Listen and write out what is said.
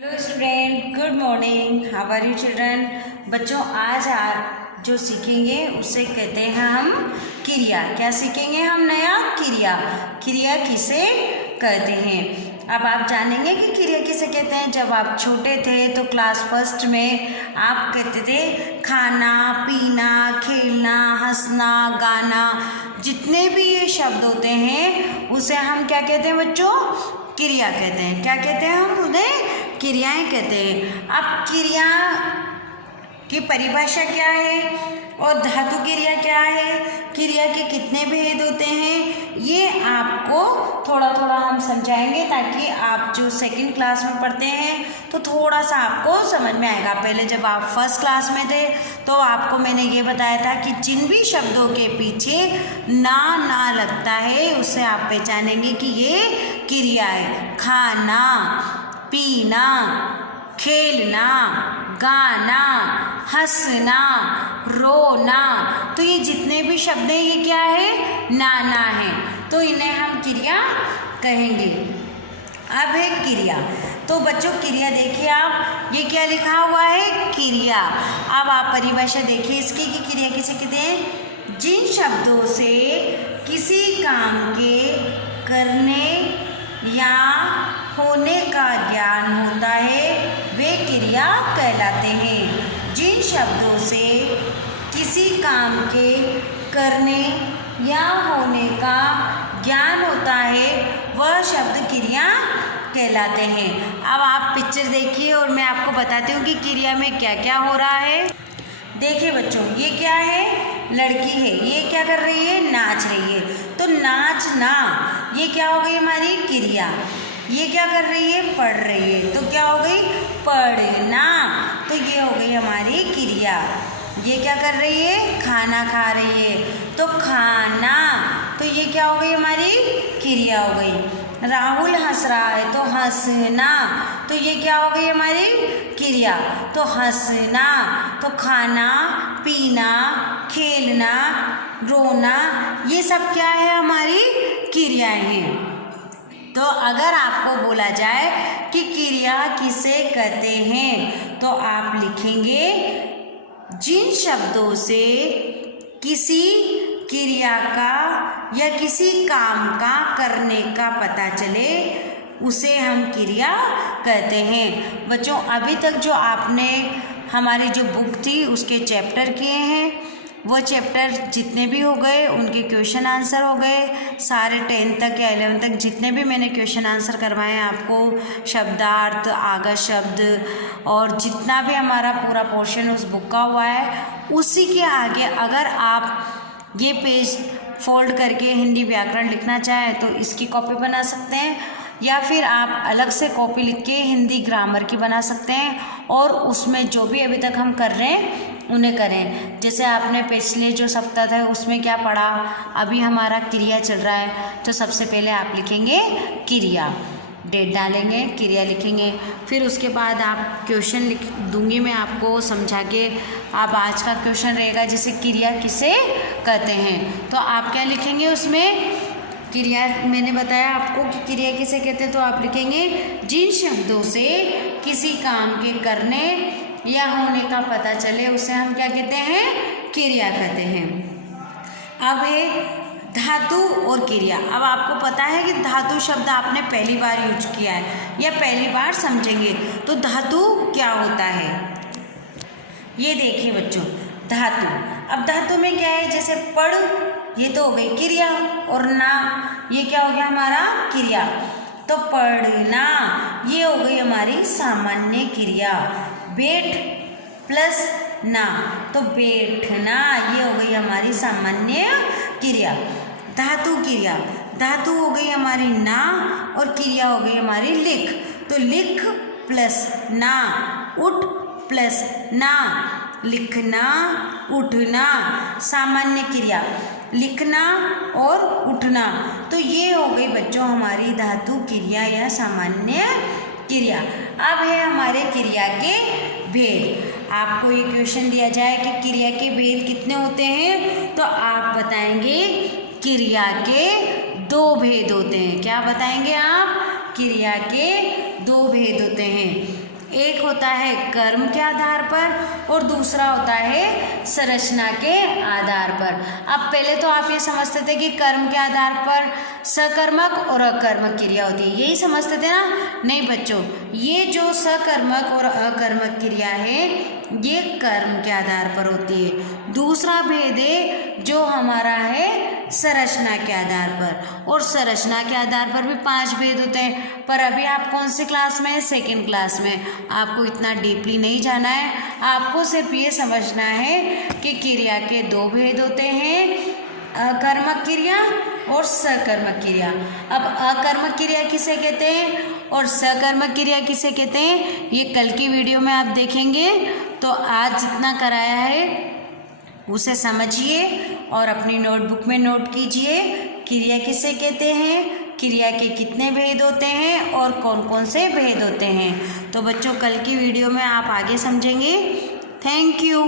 Hello student, good morning. How are you children. बच्चों, आज आप जो सीखेंगे उसे कहते हैं हम क्रिया। क्या सीखेंगे हम? नया क्रिया। क्रिया किसे कहते हैं? अब आप जानेंगे कि क्रिया किसे कहते हैं। जब आप छोटे थे तो क्लास फर्स्ट में आप कहते थे खाना, पीना, खेलना, हंसना, गाना, जितने भी ये शब्द होते हैं उसे हम क्या कहते हैं बच्चों? क्रिया कहते हैं। क्या कहते हैं हम उन्हें? क्रियाएं कहते हैं। अब क्रिया की परिभाषा क्या है और धातु क्रिया क्या है, क्रिया के कितने भेद होते हैं, ये आपको थोड़ा थोड़ा हम समझाएंगे ताकि आप जो सेकंड क्लास में पढ़ते हैं तो थोड़ा सा आपको समझ में आएगा। पहले जब आप फर्स्ट क्लास में थे तो आपको मैंने ये बताया था कि जिन भी शब्दों के पीछे ना लगता है उससे आप पहचानेंगे कि ये क्रिया है। खाना, पीना, खेलना, गाना, हंसना, रोना, तो ये जितने भी शब्द हैं ये क्या है? ना है, तो इन्हें हम क्रिया कहेंगे। अब है क्रिया। तो बच्चों क्रिया देखिए आप, ये क्या लिखा हुआ है? क्रिया। अब आप परिभाषा देखिए इसकी कि क्रिया किसे कहते हैं? जिन शब्दों से किसी काम के करने या होने का ज्ञान होता है वे क्रिया कहलाते हैं। जिन शब्दों से किसी काम के करने या होने का ज्ञान होता है वह शब्द क्रिया कहलाते हैं। अब आप पिक्चर देखिए और मैं आपको बताती हूँ कि क्रिया में क्या क्या हो रहा है। देखिए बच्चों, ये क्या है? लड़की है, ये क्या कर रही है? नाच रही है। तो नाचना ये क्या हो गई हमारी? क्रिया। ये क्या कर रही है? पढ़ रही है, तो क्या हो गई? पढ़ना, तो ये हो गई हमारी क्रिया। ये क्या कर रही है? खाना खा रही है, तो खाना, तो ये क्या हो गई हमारी? क्रिया हो गई। राहुल हंस रहा है तो हंसना, तो ये क्या हो गई हमारी? क्रिया। तो हंसना, तो खाना, पीना, खेलना, रोना, ये सब क्या है? हमारी क्रियाएं हैं। तो अगर आपको बोला जाए कि क्रिया किसे कहते हैं तो आप लिखेंगे जिन शब्दों से किसी क्रिया का या किसी काम का करने का पता चले उसे हम क्रिया कहते हैं। बच्चों, अभी तक जो आपने हमारी जो बुक थी उसके चैप्टर किए हैं, वो चैप्टर जितने भी हो गए उनके क्वेश्चन आंसर हो गए सारे। 10th तक या 11th तक जितने भी मैंने क्वेश्चन आंसर करवाए हैं आपको, शब्दार्थ, आगत शब्द और जितना भी हमारा पूरा पोर्शन उस बुक का हुआ है, उसी के आगे अगर आप ये पेज फोल्ड करके हिंदी व्याकरण लिखना चाहें तो इसकी कॉपी बना सकते हैं, या फिर आप अलग से कॉपी लिख के हिंदी ग्रामर की बना सकते हैं और उसमें जो भी अभी तक हम कर रहे हैं उन्हें करें। जैसे आपने पिछले जो सप्ताह था उसमें क्या पढ़ा, अभी हमारा क्रिया चल रहा है, तो सबसे पहले आप लिखेंगे क्रिया, डेट डालेंगे, क्रिया लिखेंगे, फिर उसके बाद आप क्वेश्चन लिख दूंगी मैं आपको समझा के। आप आज का क्वेश्चन रहेगा जैसे क्रिया किसे कहते हैं, तो आप क्या लिखेंगे उसमें? क्रिया मैंने बताया आपको कि क्रिया किसे कहते हैं, तो आप लिखेंगे जिन शब्दों से किसी काम के करने या होने का पता चले उसे हम क्या कहते हैं? क्रिया कहते हैं। अब है धातु और क्रिया। अब आपको पता है कि धातु शब्द आपने पहली बार यूज किया है या पहली बार समझेंगे, तो धातु क्या होता है ये देखिए बच्चों। धातु, अब धातु में क्या है? जैसे पढ़, ये तो हो गई क्रिया, और ना, ये क्या हो गया हमारा? क्रिया। तो पढ़ना ये हो गई हमारी सामान्य क्रिया। बैठ प्लस ना, तो बैठना ये हो गई हमारी सामान्य क्रिया। धातु क्रिया, धातु हो गई हमारी ना और क्रिया हो गई हमारी लिख, तो लिख प्लस ना, उठ प्लस ना, लिखना, उठना, सामान्य क्रिया, लिखना और उठना, तो ये हो गई बच्चों हमारी धातु क्रिया या सामान्य क्रिया। अब है हमारे क्रिया के भेद। आपको ये क्वेश्चन दिया जाए कि क्रिया के भेद कितने होते हैं, तो आप बताएंगे क्रिया के 2 भेद होते हैं। क्या बताएंगे आप? क्रिया के 2 भेद होते हैं। एक होता है कर्म के आधार पर और दूसरा होता है संरचना के आधार पर। अब पहले तो आप ये समझते थे कि कर्म के आधार पर सकर्मक और अकर्मक क्रिया होती है, यही समझते थे ना? नहीं बच्चों, ये जो सकर्मक और अकर्मक क्रिया है ये कर्म के आधार पर होती है। दूसरा भेद है जो हमारा है संरचना के आधार पर, और संरचना के आधार पर भी 5 भेद होते हैं। पर अभी आप कौन सी क्लास में हैं? सेकेंड क्लास में। आपको इतना डीपली नहीं जाना है, आपको सिर्फ ये समझना है कि क्रिया के 2 भेद होते हैं, अकर्मक क्रिया और सकर्मक क्रिया। अब अकर्मक क्रिया किसे कहते हैं और सकर्मक क्रिया किसे कहते हैं ये कल की वीडियो में आप देखेंगे। तो आज जितना कराया है उसे समझिए और अपनी नोटबुक में नोट कीजिए। क्रिया किसे कहते हैं, क्रिया के कितने भेद होते हैं और कौन कौन से भेद होते हैं। तो बच्चों कल की वीडियो में आप आगे समझेंगे। Thank you.